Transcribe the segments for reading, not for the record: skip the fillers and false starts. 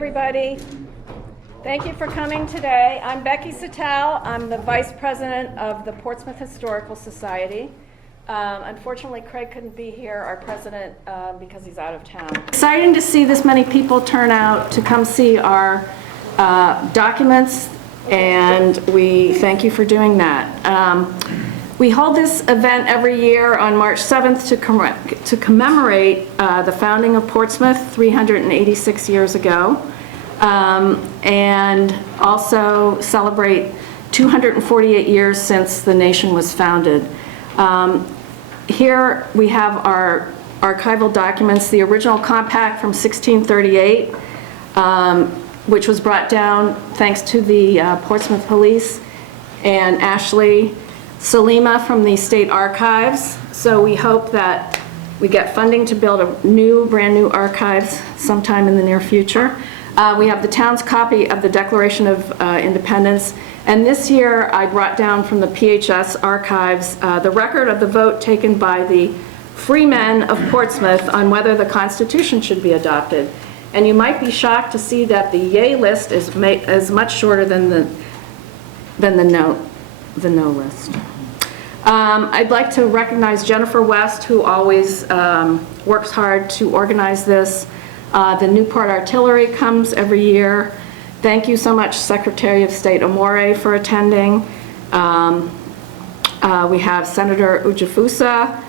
everybody. Thank you for coming today. I'm Becky Sattel. I'm the Vice President of the Portsmouth Historical Society. Unfortunately, Craig couldn't be here, our president, because he's out of town. Exciting to see this many people turn out to come see our documents, and we thank you for doing that. We hold this event every year on March 7th to commemorate the founding of Portsmouth 386 years ago, and also celebrate 248 years since the nation was founded. Here we have our archival documents, the original compact from 1638, which was brought down thanks to the Portsmouth Police, and Ashley Salima from the State Archives. So we hope that we get funding to build a brand new archives sometime in the near future. We have the town's copy of the Declaration of Independence, and this year I brought down from the PHS archives the record of the vote taken by the freemen of Portsmouth on whether the Constitution should be adopted. And you might be shocked to see that the yay list is much shorter than the no list. I'd like to recognize Jennifer West, who always works hard to organize this. The Newport Artillery comes every year. Thank you so much, Secretary of State Amore, for attending. We have Senator Ujafusa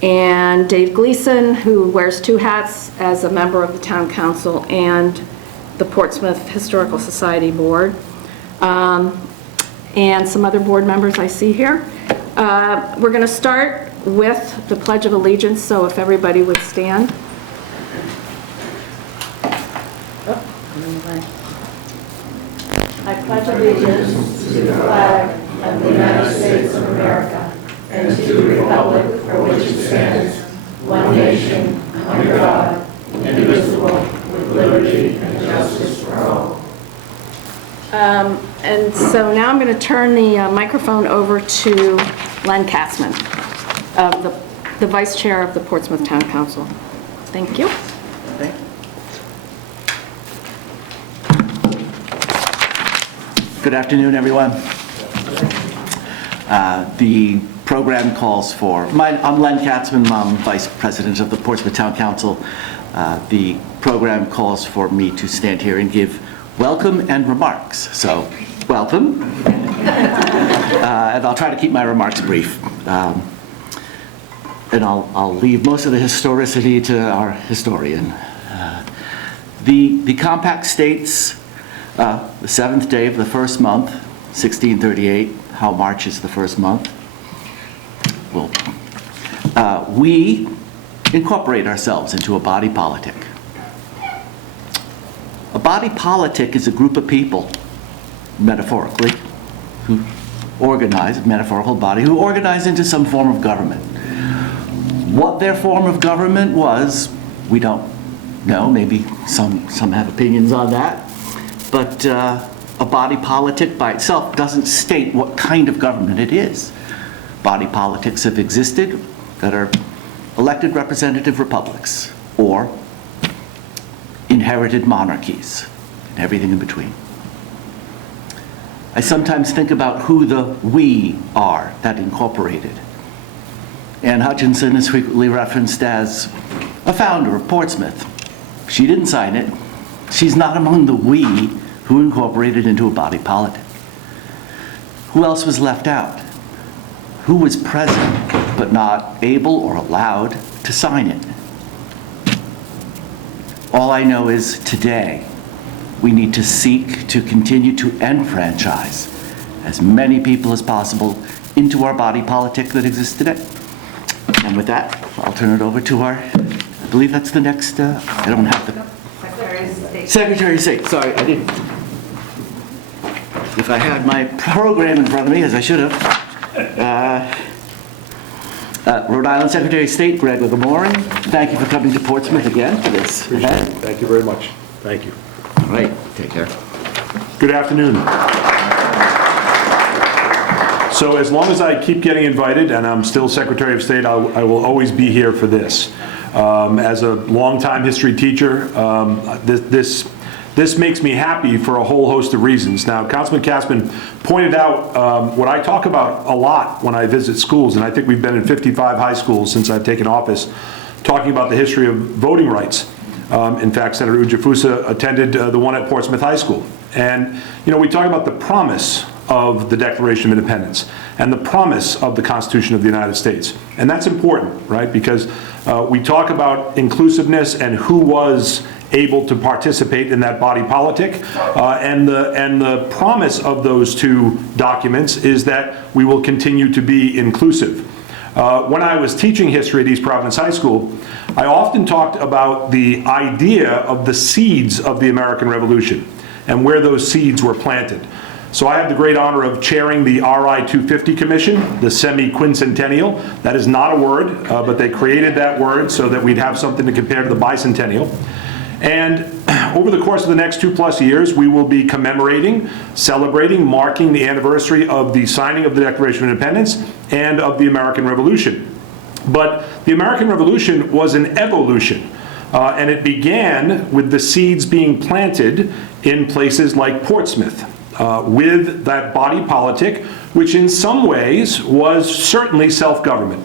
and Dave Gleason, who wears two hats as a member of the Town Council and the Portsmouth Historical Society Board, and some other board members I see here. We're going to start with the Pledge of Allegiance, so if everybody would stand. I pledge allegiance to the flag of the United States of America and to the republic for which it stands, one nation, under God, indivisible, with liberty and justice for all. And so now I'm going to turn the microphone over to Len Katzman, the Vice Chair of the Portsmouth Town Council. Thank you. Good afternoon, everyone. The program calls for, I'm Len Katzman, I'm Vice President of the Portsmouth Town Council. The program calls for me to stand here and give welcome and remarks. So, welcome. And I'll try to keep my remarks brief. And I'll leave most of the historicity to our historian. The compact states the seventh day of the first month, 1638, how March is the first month. Well, we incorporate ourselves into a body politic. A body politic is a group of people, metaphorically, who organize, metaphorical body, who organize into some form of government. What their form of government was, we don't know. Maybe some have opinions on that. But a body politic by itself doesn't state what kind of government it is. Body politics have existed that are elected representative republics or inherited monarchies and everything in between. I sometimes think about who the we are that incorporated. Anne Hutchinson is frequently referenced as a founder of Portsmouth. She didn't sign it. She's not among the we who incorporated into a body politic. Who else was left out? Who was present but not able or allowed to sign it? All I know is today we need to seek to continue to enfranchise as many people as possible into our body politic that exists today. And with that, I'll turn it over to I believe that's the next, I don't have the... Secretary of State. Secretary of State, sorry, I didn't. If I had my program in front of me, as I should have. Rhode Island Secretary of State, Greg Ligamore, thank you for coming to Portsmouth again for this event. Thank you very much. Thank you. All right, take care. Good afternoon. So as long as I keep getting invited and I'm still Secretary of State, I will always be here for this. As a longtime history teacher, this this makes me happy for a whole host of reasons. Now, Councilman Caspin pointed out what I talk about a lot when I visit schools, and I think we've been in 55 high schools since I've taken office, talking about the history of voting rights. In fact, Senator Ujafusa attended the one at Portsmouth High School. And, we talk about the promise of the Declaration of Independence and the promise of the Constitution of the United States. And that's important, right? Because we talk about inclusiveness and who was able to participate in that body politic. And the promise of those two documents is that we will continue to be inclusive. When I was teaching history at East Providence High School, I often talked about the idea of the seeds of the American Revolution and where those seeds were planted. So I have the great honor of chairing the RI 250 Commission, the semi-quincentennial. That is not a word, but they created that word so that we'd have something to compare to the bicentennial. And over the course of the next 2+ years, we will be commemorating, celebrating, marking the anniversary of the signing of the Declaration of Independence and of the American Revolution. But the American Revolution was an evolution. And it began with the seeds being planted in places like Portsmouth, with that body politic, which in some ways was certainly self-government.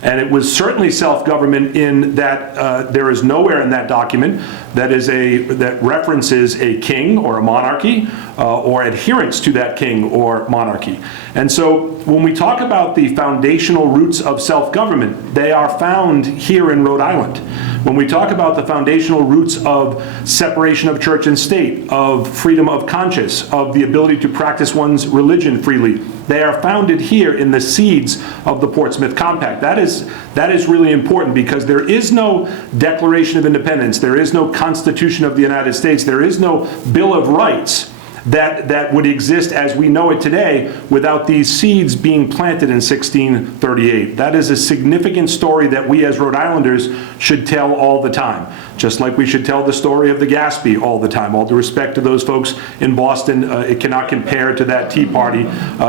And it was certainly self-government in that there is nowhere in that document that references a king or a monarchy or adherence to that king or monarchy. And so when we talk about the foundational roots of self-government, they are found here in Rhode Island. When we talk about the foundational roots of separation of church and state, of freedom of conscience, of the ability to practice one's religion freely, they are founded here in the seeds of the Portsmouth Compact. That is really important because there is no Declaration of Independence, there is no Constitution of the United States, there is no Bill of Rights that would exist as we know it today without these seeds being planted in 1638. That is a significant story that we as Rhode Islanders should tell all the time, just like we should tell the story of the Gaspee all the time. All due respect to those folks in Boston, it cannot compare to that Tea Party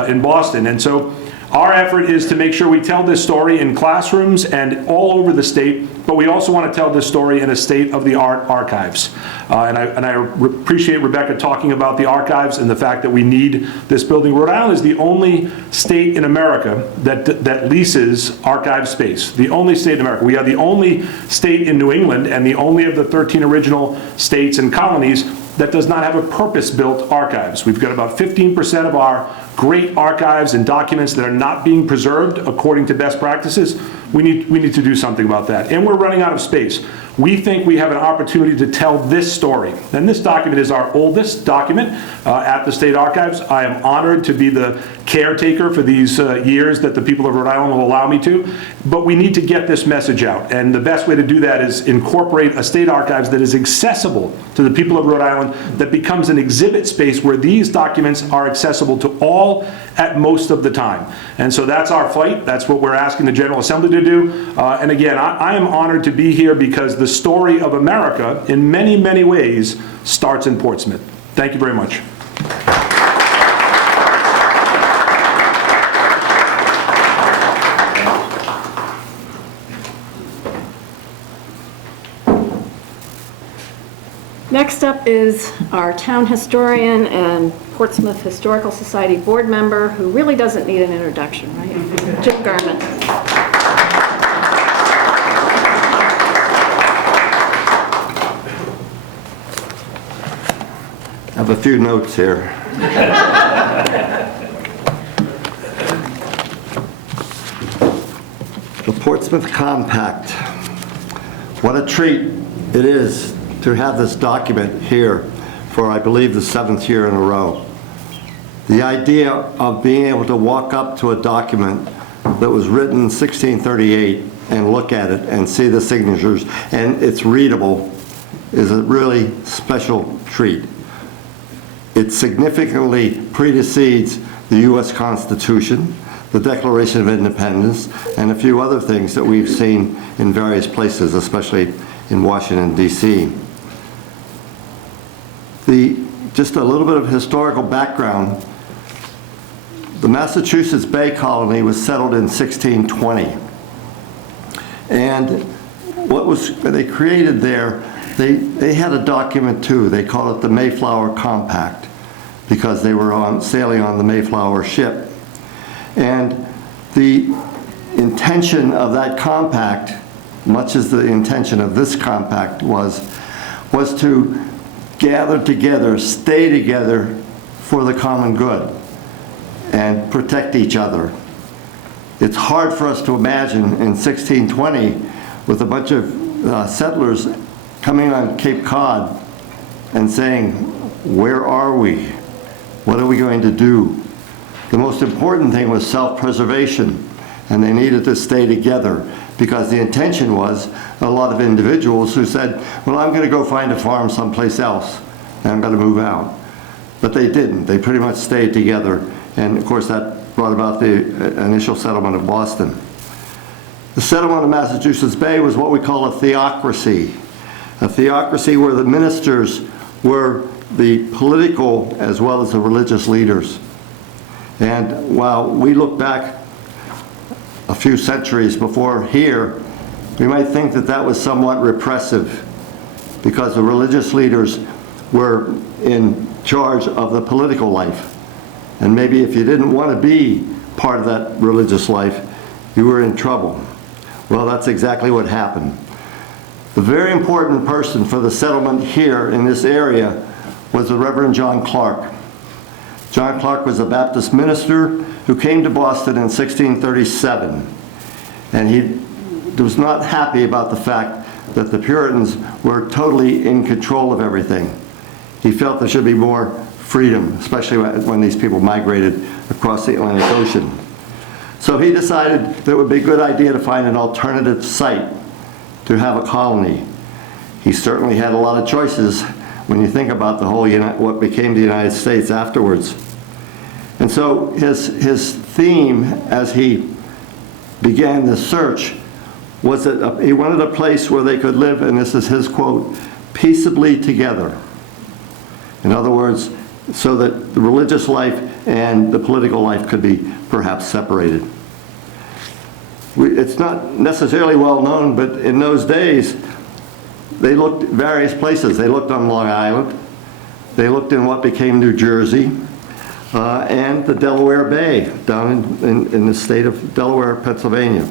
in Boston. And so our effort is to make sure we tell this story in classrooms and all over the state, but we also want to tell this story in a state-of-the-art archives. And I appreciate Rebecca talking about the archives and the fact that we need this building. Rhode Island is the only state in America that leases archive space. The only state in America. We are the only state in New England and the only of the 13 original states and colonies that does not have a purpose-built archives. We've got about 15% of our great archives and documents that are not being preserved according to best practices. We need to do something about that. And we're running out of space. We think we have an opportunity to tell this story. And this document is our oldest document at the State Archives. I am honored to be the caretaker for these years that the people of Rhode Island will allow me to. But we need to get this message out. And the best way to do that is incorporate a State Archives that is accessible to the people of Rhode Island, that becomes an exhibit space where these documents are accessible to all at most of the time. And so that's our fight. That's what we're asking the General Assembly to do. And again, I am honored to be here because the story of America, in many, many ways, starts in Portsmouth. Thank you very much. Next up is our town historian and Portsmouth Historical Society board member, who really doesn't need an introduction, right? Jim Garman. I have a few notes here. The Portsmouth Compact. What a treat it is to have this document here for, I believe, the 7th year in a row. The idea of being able to walk up to a document that was written in 1638 and look at it and see the signatures and it's readable is a really special treat. It significantly precedes the U.S. Constitution, the Declaration of Independence, and a few other things that we've seen in various places, especially in Washington, D.C. Just a little bit of historical background. The Massachusetts Bay Colony was settled in 1620. And what they created there they had a document too. They called it the Mayflower Compact because they were sailing on the Mayflower ship. And the intention of that compact, much as the intention of this compact was to gather together, stay together for the common good and protect each other. It's hard for us to imagine in 1620 with a bunch of settlers coming on Cape Cod and saying, where are we? What are we going to do? The most important thing was self-preservation, and they needed to stay together because the intention was a lot of individuals who said, well, I'm going to go find a farm someplace else and I'm going to move out. But they didn't. They pretty much stayed together, and of course that brought about the initial settlement of Boston. The settlement of Massachusetts Bay was what we call a theocracy. A theocracy where the ministers were the political as well as the religious leaders. And while we look back a few centuries before here, we might think that that was somewhat repressive because the religious leaders were in charge of the political life. And maybe if you didn't want to be part of that religious life, you were in trouble. Well, that's exactly what happened. The very important person for the settlement here in this area was the Reverend John Clark. John Clark was a Baptist minister who came to Boston in 1637. And he was not happy about the fact that the Puritans were totally in control of everything. He felt there should be more freedom, especially when these people migrated across the Atlantic Ocean. So he decided that it would be a good idea to find an alternative site to have a colony. He certainly had a lot of choices when you think about the whole what became the United States afterwards. And so his theme as he began the search was that he wanted a place where they could live, and this is his quote, peaceably together. In other words, so that the religious life and the political life could be perhaps separated. It's not necessarily well known, but in those days, they looked at various places. They looked on Long Island. They looked in what became New Jersey and the Delaware Bay down in the state of Delaware, Pennsylvania.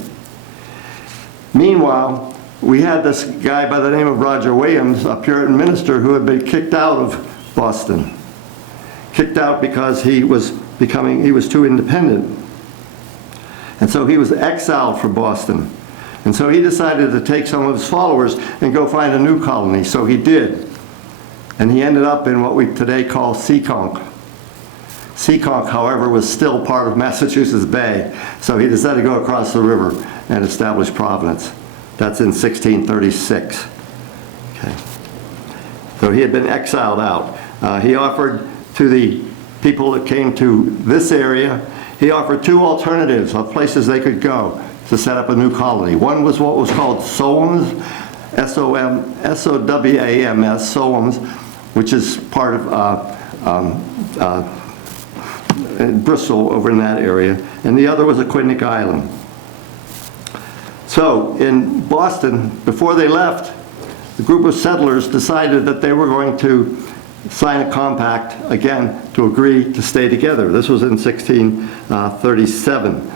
Meanwhile, we had this guy by the name of Roger Williams, a Puritan minister who had been kicked out of Boston. Kicked out because he was too independent. And so he was exiled from Boston. And so he decided to take some of his followers and go find a new colony. So he did. And he ended up in what we today call Seekonk. Seekonk, however, was still part of Massachusetts Bay. So he decided to go across the river and establish Providence. That's in 1636. Okay. So he had been exiled out. He offered to the people that came to this area, he offered two alternatives of places they could go to set up a new colony. One was what was called Sowams, S-O-W-A-M-S, Sowams, which is part of Bristol over in that area, and the other was Aquidneck Island. So in Boston, before they left, the group of settlers decided that they were going to sign a compact, again, to agree to stay together. This was in 1637.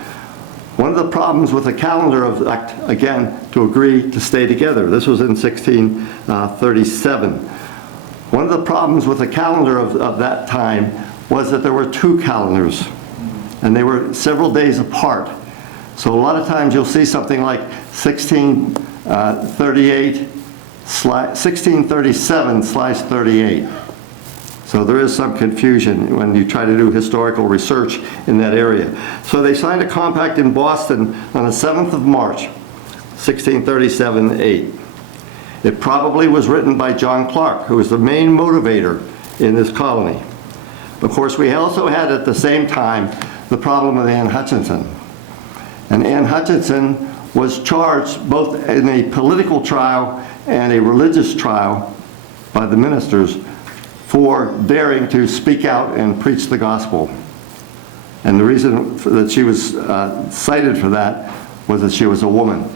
One of the problems with the calendar of that, again, to agree to stay together. This was in 1637. One of the problems with the calendar of that time was that there were two calendars, and they were several days apart. So a lot of times you'll see something like 1637/38. So there is some confusion when you try to do historical research in that area. So they signed a compact in Boston on the 7th of March, 1637-8. It probably was written by John Clark, who was the main motivator in this colony. Of course, we also had at the same time the problem of Anne Hutchinson. And Anne Hutchinson was charged both in a political trial and a religious trial by the ministers for daring to speak out and preach the gospel. And the reason that she was cited for that was that she was a woman.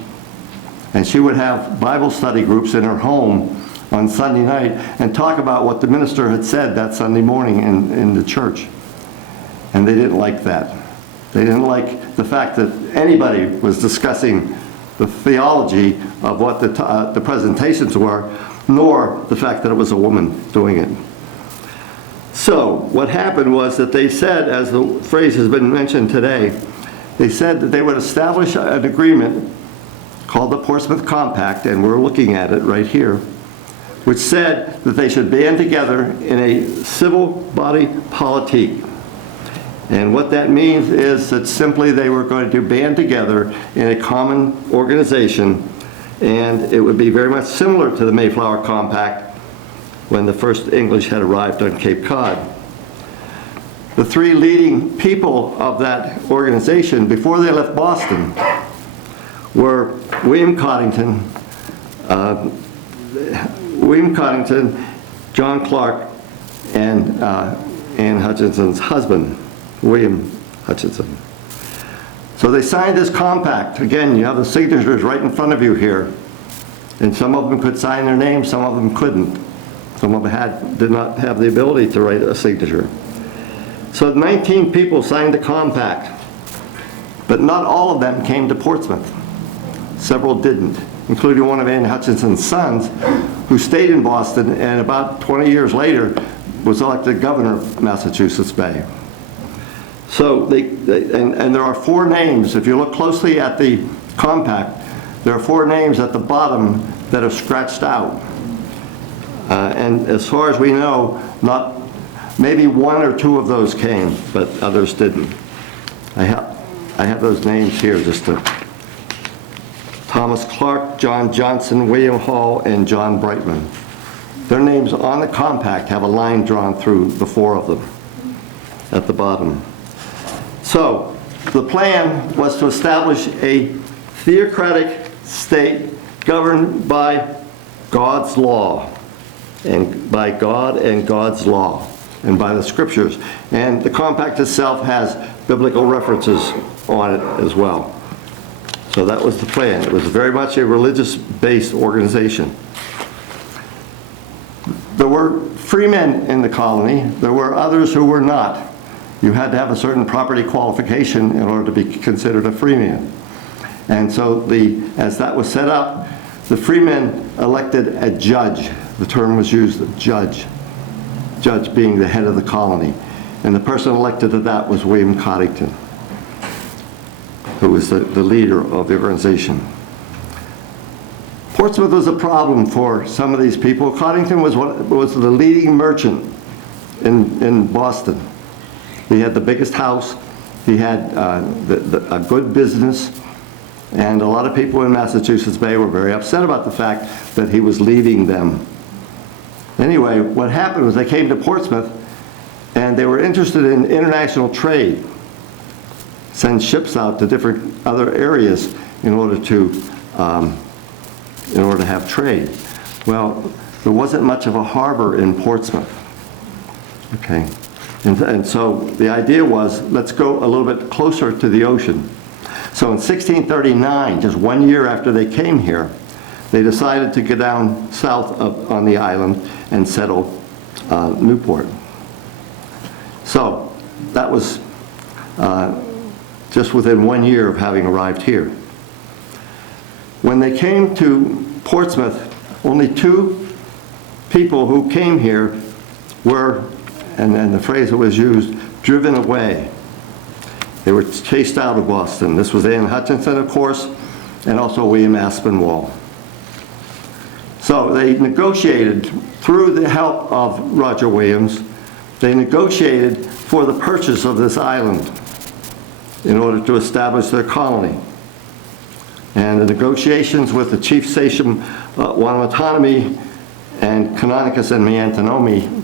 And she would have Bible study groups in her home on Sunday night and talk about what the minister had said that Sunday morning in the church. And they didn't like that. They didn't like the fact that anybody was discussing the theology of what the presentations were, nor the fact that it was a woman doing it. So what happened was that they said, as the phrase has been mentioned today, they said that they would establish an agreement called the Portsmouth Compact, and we're looking at it right here, which said that they should band together in a civil body politique. And what that means is that simply they were going to band together in a common organization, and it would be very much similar to the Mayflower Compact when the first English had arrived on Cape Cod. The three leading people of that organization before they left Boston were William Coddington, John Clark, and Anne Hutchinson's husband, William Hutchinson. So they signed this compact. Again, you have the signatures right in front of you here. And some of them could sign their names, some of them couldn't. Some of them did not have the ability to write a signature. So 19 people signed the compact, but not all of them came to Portsmouth. Several didn't, including one of Anne Hutchinson's sons, who stayed in Boston and about 20 years later was elected governor of Massachusetts Bay. So and there are 4 names. If you look closely at the compact, there are 4 names at the bottom that are scratched out. And as far as we know, maybe 1 or 2 of those came, but others didn't. I have those names here just to. Thomas Clark, John Johnson, William Hall, and John Brightman. Their names on the compact have a line drawn through the 4 of them at the bottom. So the plan was to establish a theocratic state governed by God's law, and by God and God's law, and by the scriptures. And the compact itself has biblical references on it as well. So that was the plan. It was very much a religious-based organization. There were freemen in the colony. There were others who were not. You had to have a certain property qualification in order to be considered a freeman. And so as that was set up, the freemen elected a judge. The term was used, judge. Judge being the head of the colony. And the person elected to that was William Coddington, who was the leader of the organization. Portsmouth was a problem for some of these people. Coddington was the leading merchant in Boston. He had the biggest house. He had a good business. And a lot of people in Massachusetts Bay were very upset about the fact that he was leaving them. Anyway, what happened was they came to Portsmouth and they were interested in international trade. Send ships out to different other areas in order to have trade. Well, there wasn't much of a harbor in Portsmouth. Okay, and so the idea was, let's go a little bit closer to the ocean. So in 1639, just 1 year after they came here, they decided to go down south on the island and settle Newport. So that was just within 1 year of having arrived here. When they came to Portsmouth, only 2 people who came here were, and the phrase that was used, driven away. They were chased out of Boston. This was Anne Hutchinson, of course, and also William Aspinwall. So they negotiated, through the help of Roger Williams, they negotiated for the purchase of this island in order to establish their colony. And the negotiations with the chief sachem Wanawatomi and Canonicus and Miantinomi,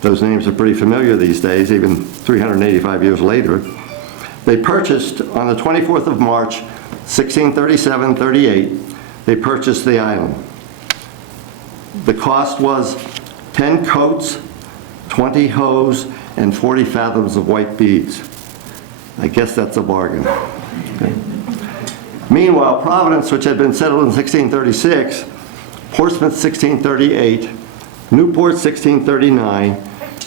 those names are pretty familiar these days, even 385 years later. They purchased, on the 24th of March, 1637-38, they purchased the island. The cost was 10 coats, 20 hoes, and 40 fathoms of white beads. I guess that's a bargain. Okay. Meanwhile, Providence, which had been settled in 1636, Portsmouth 1638, Newport 1639,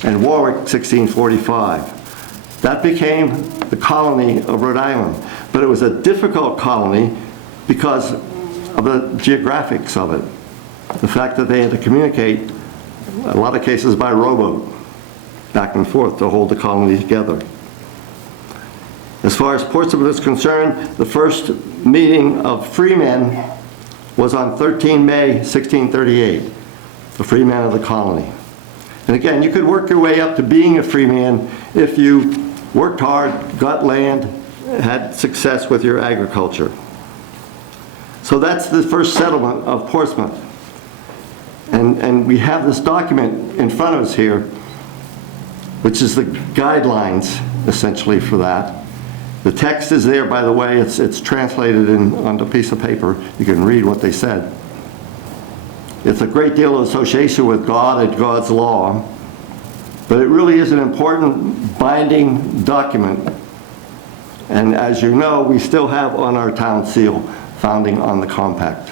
and Warwick 1645. That became the colony of Rhode Island, but it was a difficult colony because of the geographics of it. The fact that they had to communicate, in a lot of cases by rowboat, back and forth to hold the colony together. As far as Portsmouth is concerned, the first meeting of freemen was on 13 May 1638, the freemen of the colony. And again, you could work your way up to being a freeman if you worked hard, got land, had success with your agriculture. So that's the first settlement of Portsmouth. And we have this document in front of us here, which is the guidelines, essentially, for that. The text is there, by the way. It's translated onto a piece of paper. You can read what they said. It's a great deal of association with God and God's law, but it really is an important binding document. And as you know, we still have on our town seal, founding on the compact.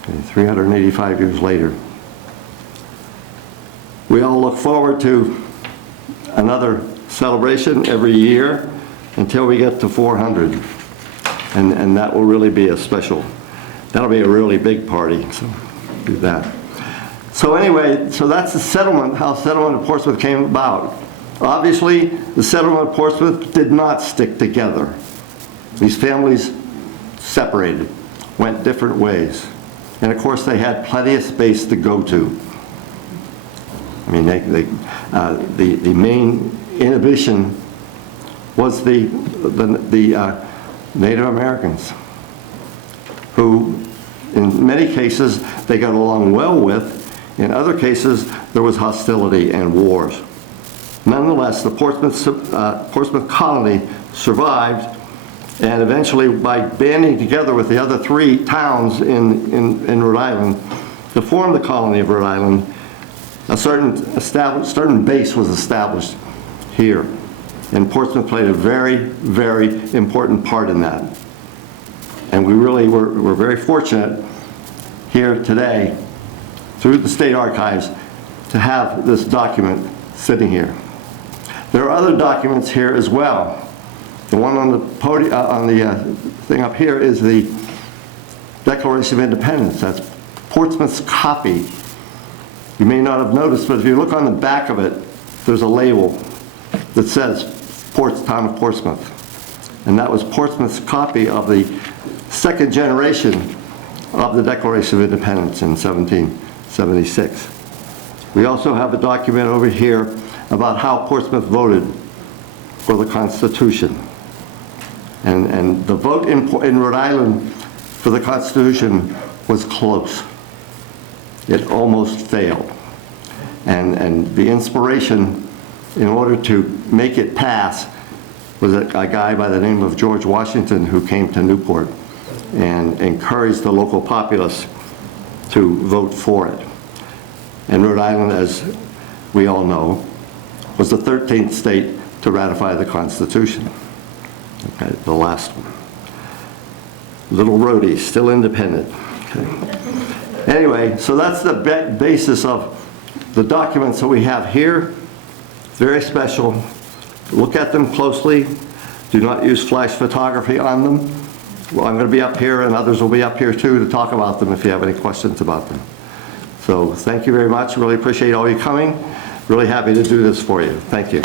Okay, 385 years later. We all look forward to another celebration every year until we get to 400. And that will really be a special, that'll be a really big party, so do that. So anyway, so that's the settlement, how settlement of Portsmouth came about. Obviously, the settlement of Portsmouth did not stick together. These families separated, went different ways. And of course, they had plenty of space to go to. I mean, the main inhibition was the Native Americans, who in many cases they got along well with. In other cases, there was hostility and wars. Nonetheless, the Portsmouth colony survived, and eventually, by banding together with the other 3 towns in Rhode Island to form the colony of Rhode Island, a certain base was established here. And Portsmouth played a very, very important part in that. And we really were very fortunate here today, through the state archives, to have this document sitting here. There are other documents here as well. The one on the podium, on the thing up here, is the Declaration of Independence. That's Portsmouth's copy. You may not have noticed, but if you look on the back of it, there's a label that says Town of Portsmouth. And that was Portsmouth's copy of the second generation of the Declaration of Independence in 1776. We also have a document over here about how Portsmouth voted for the Constitution. And the vote in Rhode Island for the Constitution was close. It almost failed. And the inspiration in order to make it pass was a guy by the name of George Washington, who came to Newport and encouraged the local populace to vote for it. And Rhode Island, as we all know, was the 13th state to ratify the Constitution. Okay, the last one. Little roadie, still independent. Okay. Anyway, so that's the basis of the documents that we have here. Very special. Look at them closely. Do not use flash photography on them. Well, I'm going to be up here, and others will be up here too to talk about them if you have any questions about them. So thank you very much. Really appreciate all you coming. Really happy to do this for you. Thank you.